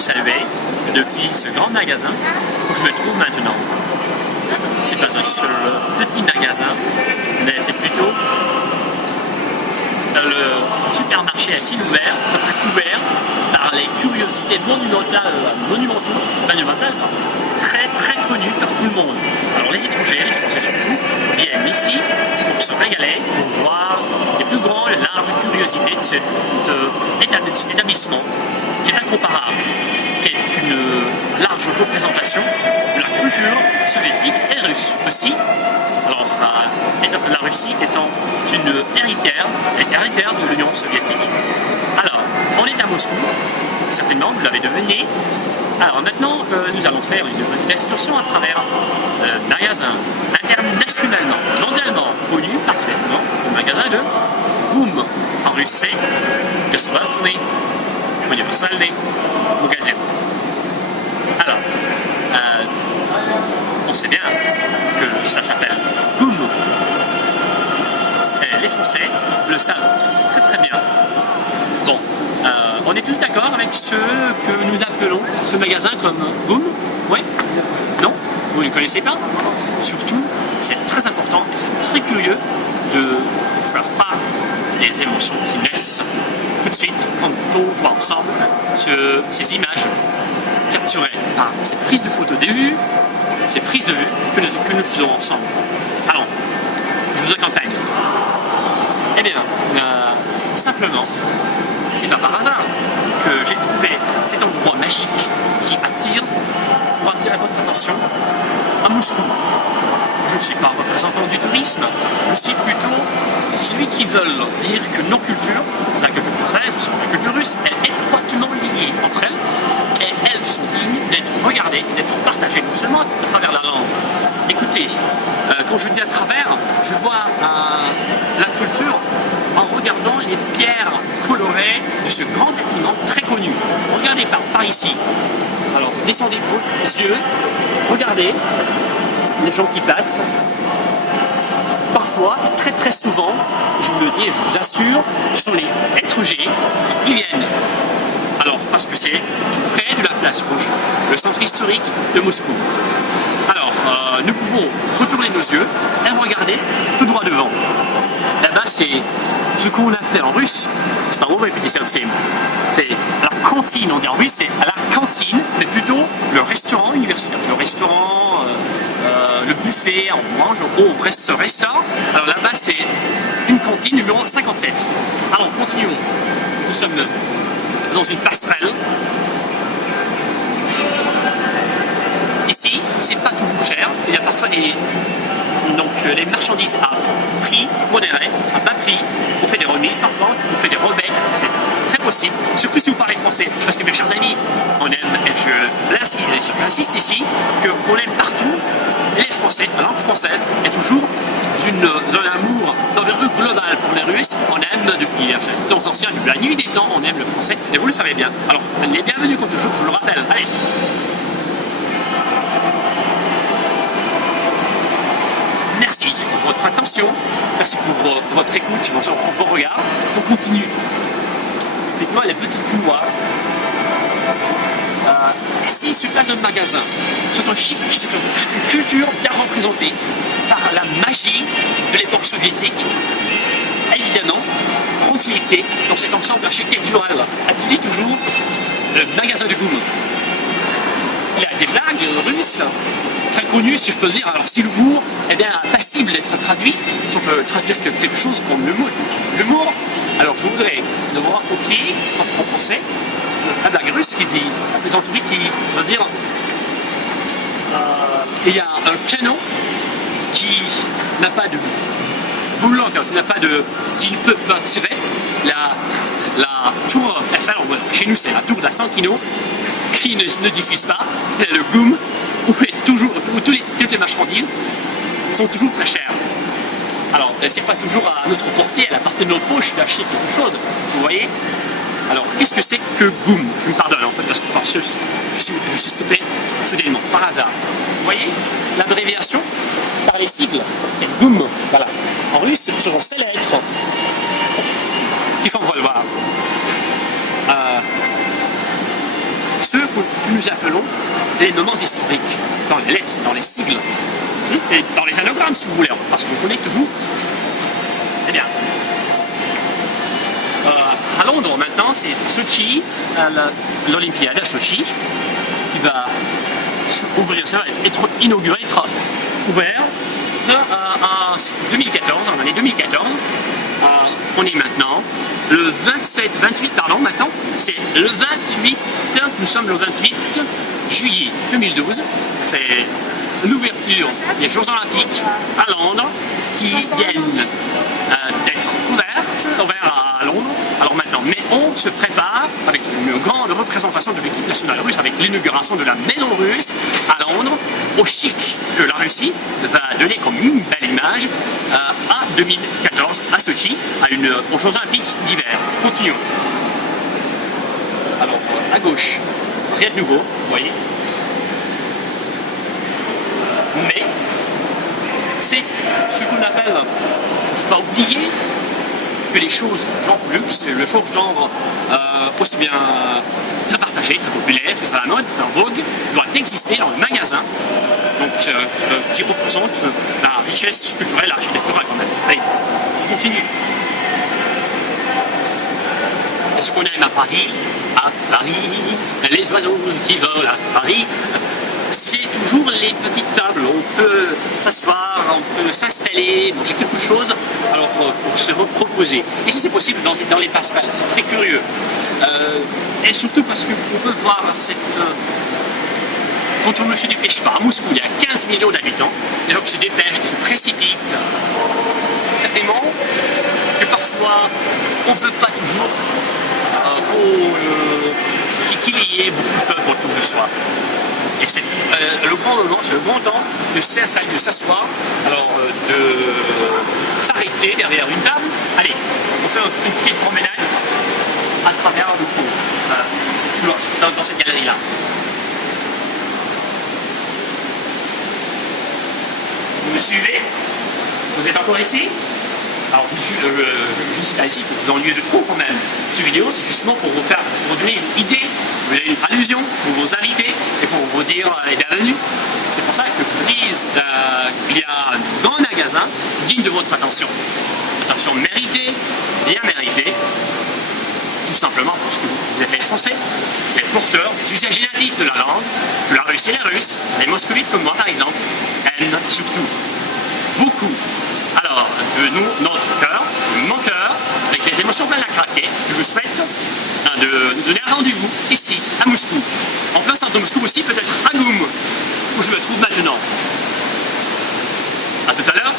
saluer que depuis ce grand magasin où je me trouve maintenant, c'est pas un seul petit magasin, mais c'est plutôt le supermarché à ciel ouvert, couvert par les curiosités monumentales, très très connues par tout le monde. Alors les étrangers, les Français surtout, viennent ici pour se régaler, pour voir les plus grands et larges curiosités de cet établissement qui est incomparable, qui est une large représentation de la culture soviétique et russe aussi. Alors la Russie étant une héritière de l'Union soviétique. Alors, on est à Moscou, certainement, vous l'avez deviné. Alors maintenant, nous allons faire une petite excursion à travers le magasin internationalement, mondialement connu parfaitement, le magasin de GUM. En russe, c'est Государственный универсальный магазин. Alors, on sait bien que ça s'appelle GUM. Et les Français le savent très très bien. Bon, on est tous d'accord avec ce que nous appelons ce magasin comme GUM? Ouais? Non? Vous ne connaissez pas? Surtout, c'est très important et c'est très curieux de faire part des émotions qui naissent tout de suite quand on voit ensemble ces images capturées par ces prises de photos des vues, ces prises de vue que nous faisons ensemble. Alors, je vous accompagne. Eh bien, simplement, c'est pas par hasard que j'ai trouvé cet endroit magique qui attire, pour attirer votre attention, à Moscou. Je ne suis pas représentant du tourisme, je suis plutôt celui qui veut dire que nos cultures, la culture française, la culture russe, est étroitement liée entre elles et elles sont dignes d'être regardées, d'être partagées, non seulement à travers la langue. Écoutez, quand je dis à travers, je vois la culture en regardant les pierres colorées de ce grand bâtiment très connu. Regardez par ici. Alors, descendez vos yeux, regardez les gens qui passent. Parfois, très très souvent, je vous le dis et je vous assure, ce sont les étrangers qui y viennent. Alors, parce que c'est tout près de la place rouge, le centre historique de Moscou. Alors, nous pouvons retourner nos yeux et regarder tout droit devant. Là-bas, c'est ce qu'on appelle en russe, c'est un mot répétition, c'est la cantine, on dit en russe, c'est la cantine, mais plutôt le restaurant universitaire, le restaurant, le buffet, on mange, on restaure. Alors là-bas, c'est une cantine numéro 57. Alors, continuons. Nous sommes dans une passerelle. Ici, c'est pas toujours cher. Il y a parfois donc les marchandises à prix modéré, à bas prix. On fait des remises parfois, on fait des rebais. C'est très possible, surtout si vous parlez français. Parce que mes chers amis, on aime, et j'insiste ici, qu'on aime partout les Français, la langue française est toujours d'un amour, d'envergure globale pour les Russes. On aime depuis les temps anciens, depuis la nuit des temps, on aime le français, et vous le savez bien. Alors, les bienvenus comme toujours, je vous le rappelle. Allez! Merci pour votre attention, merci pour votre écoute, pour vos regards. On continue. Maintenant, les petits couloirs. Ici se place un magasin. C'est un chic, c'est une culture bien représentée par la magie de l'époque soviétique, évidemment reflétée dans cet ensemble architectural appelé toujours le magasin de GUM. Il y a des blagues russes très connues, si je peux dire. Alors si l'humour est bien passible d'être traduit, si on peut traduire quelque chose comme l'humour, alors je voudrais vous raconter en français la blague russe qui dit, la plaisanterie qui veut dire il y a un canon qui n'a pas de boulon, qui ne peut pas tirer la tour Eiffel, chez nous c'est la tour d'Assankino, qui ne diffuse pas, et le GUM, où toutes les marchandises sont toujours très chères. Alors, c'est pas toujours à notre portée, à la partie de notre poche d'acheter quelque chose, vous voyez. Alors, qu'est-ce que c'est que GUM? Je me pardonne en fait, parce que je suis stoppé soudainement, par hasard. Vous voyez l'abréviation par les sigles, c'est GUM, voilà. En russe, ce sont ces lettres qui font valoir ce que nous appelons des moments historiques, dans les lettres, dans les sigles, et dans les anagrammes si vous voulez, parce qu'on connaît que vous. C'est bien. À Londres maintenant, c'est Sochi, l'Olympiade à Sochi, qui va ouvrir, ça va être inauguré, être ouvert en 2014, en l'année 2014. On est maintenant le 28 pardon, maintenant, c'est le 28, nous sommes le 28 juillet 2012, c'est l'ouverture des Jeux Olympiques à Londres qui viennent d'être ouverts à Londres. Alors maintenant, mais on se prépare avec une grande représentation de l'équipe nationale russe, avec l'inauguration de la Maison Russe à Londres, au chic que la Russie va donner comme une belle image à 2014 à Sochi, aux Jeux Olympiques d'hiver. Continuons. Alors à gauche, rien de nouveau, vous voyez. Mais c'est ce qu'on appelle, il ne faut pas oublier que les choses genre luxe, le genre aussi bien très partagé, très populaire, très à la mode, très en vogue, doit exister dans le magasin, donc qui représente la richesse culturelle, architecturale quand même. Allez, on continue. Est-ce qu'on aime à Paris, les oiseaux qui volent à Paris? C'est toujours les petites tables, on peut s'asseoir, on peut s'installer, manger quelque chose, alors pour se reproposer. Et si c'est possible dans les passerelles, c'est très curieux. Et surtout parce qu'on peut voir quand on ne se dépêche pas, à Moscou il y a 15 millions d'habitants, les gens qui se dépêchent, qui se précipitent, certainement que parfois on ne veut pas toujours qu'il y ait beaucoup de peuple autour de soi. Et c'est le grand moment, c'est le bon temps de s'installer, de s'asseoir, alors de s'arrêter derrière une table. Allez, on fait une petite promenade à travers le cours, dans cette galerie-là. Vous me suivez? Vous êtes encore ici? Alors je suis là ici pour vous ennuyer de trop quand même. Cette vidéo c'est justement pour vous donner une idée, vous donner une allusion, pour vous inviter et pour vous dire bienvenue. C'est pour ça que je vous dis qu'il y a un grand magasin digne de votre attention. Attention méritée, bien méritée, tout simplement parce que vous êtes les Français, les porteurs des usages natifs de la langue, que la Russie et les Russes, les moscovites comme moi par exemple, aiment surtout beaucoup. Alors, de nous, notre cœur, mon cœur, avec les émotions pleines à craquer, je vous souhaite de nous donner un rendez-vous ici, à Moscou. En plein centre de Moscou aussi, peut-être à Goum, où je me trouve maintenant. A tout à l'heure.